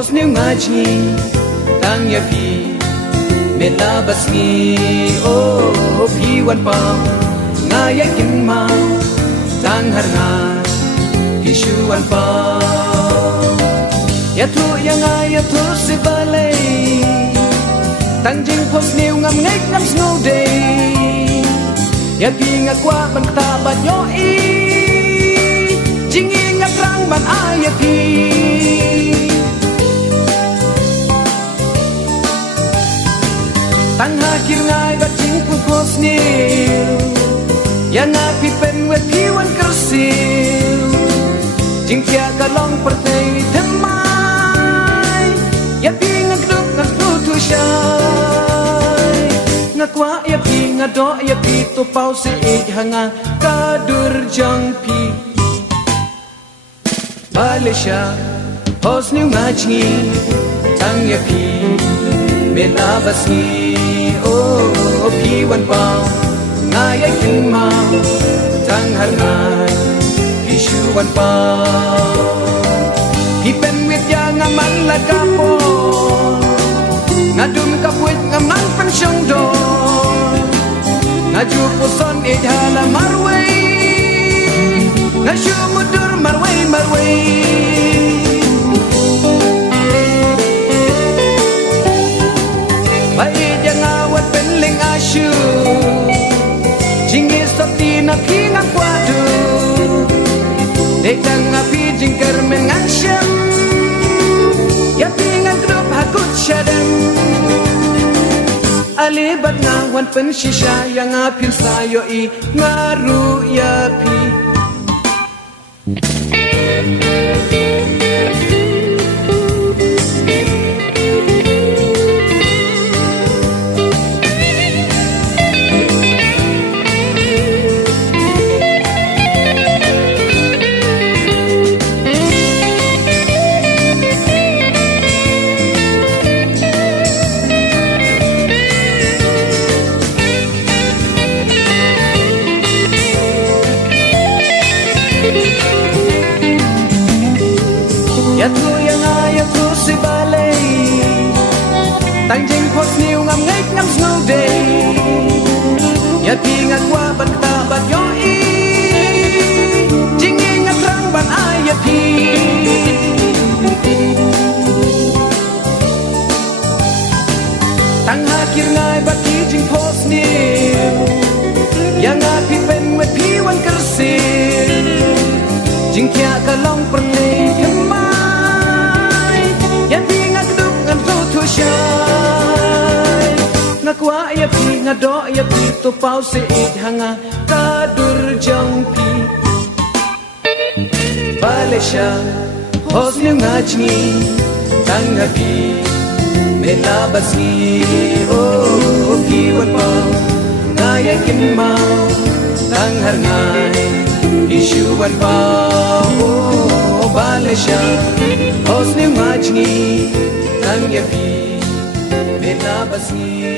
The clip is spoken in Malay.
Hos new ngachi tang ya pi mela basni oh pi wan pa nga ya kin ma tang har nga ki shu wan pa ya thu si balai tang jing hos new ngam ngai ngam snow day ya pi nga kwa ban ta ba yo i jing nga krang ban a ya pi Tang hakir ngai bat jing pu kos nil yang api pen wet piwan kersil jing tia kalong pertei temai ya pi ngakduk ngakdu tu shai ngakwa ya pi ngado ya pi to pau se hanga kadur jang pi Malaysia hos new ngachi tang ya pi mela basni oh pi wan pa ngai ai kin ma tang har ngai pi shu wan pa pi pen wit ya ngaman la ka po ngadum ka puit ngamang pen shong do ngaju puson e hala marway ngashu mudur marway Jingis toti na kinga kwadu Dekang api jingkar mengansyam Ya pingan grup hakut syadam Alibat ngawan pensisya yang apil sayo i ngaru ya pi Ya tu si balai Tang jing pos niu ngam ngai ngam snow day Ya pi ngat wa ban ta ban yo i Jing ngat rang ban ai ya pi Tang hakir ngai bat ki jing pos niu Ya ngat pi pen wet pi wan kersil Jing kia kalong pertei kemai Ngakwa ya pi ngado ya pi to pau se hanga kadur jang pi Malaysia hos new ngachi tang pi mela basni oh pi wan pa ngaya kin ma tang har ngai ishu wan pa oh Malaysia hos new ngachi tang pi mela basni